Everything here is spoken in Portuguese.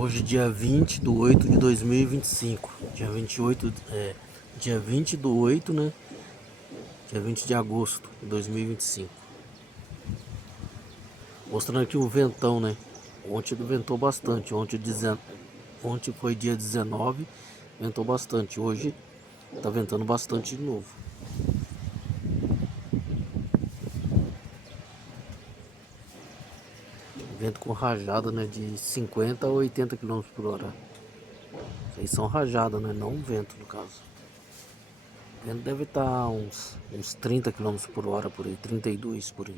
Hoje dia 20 de 8 de 2025. Dia 20 do 8, né? Dia 20 de agosto de 2025. Mostrando aqui o ventão, né? Ontem ventou bastante. Ontem foi dia 19, ventou bastante. Hoje tá ventando bastante de novo. Vento com rajada, né? De 50 a 80 quilômetros por hora. Isso aí são rajadas, né? Não vento, no caso. O vento deve estar uns 30 quilômetros por hora por aí, 32 por aí.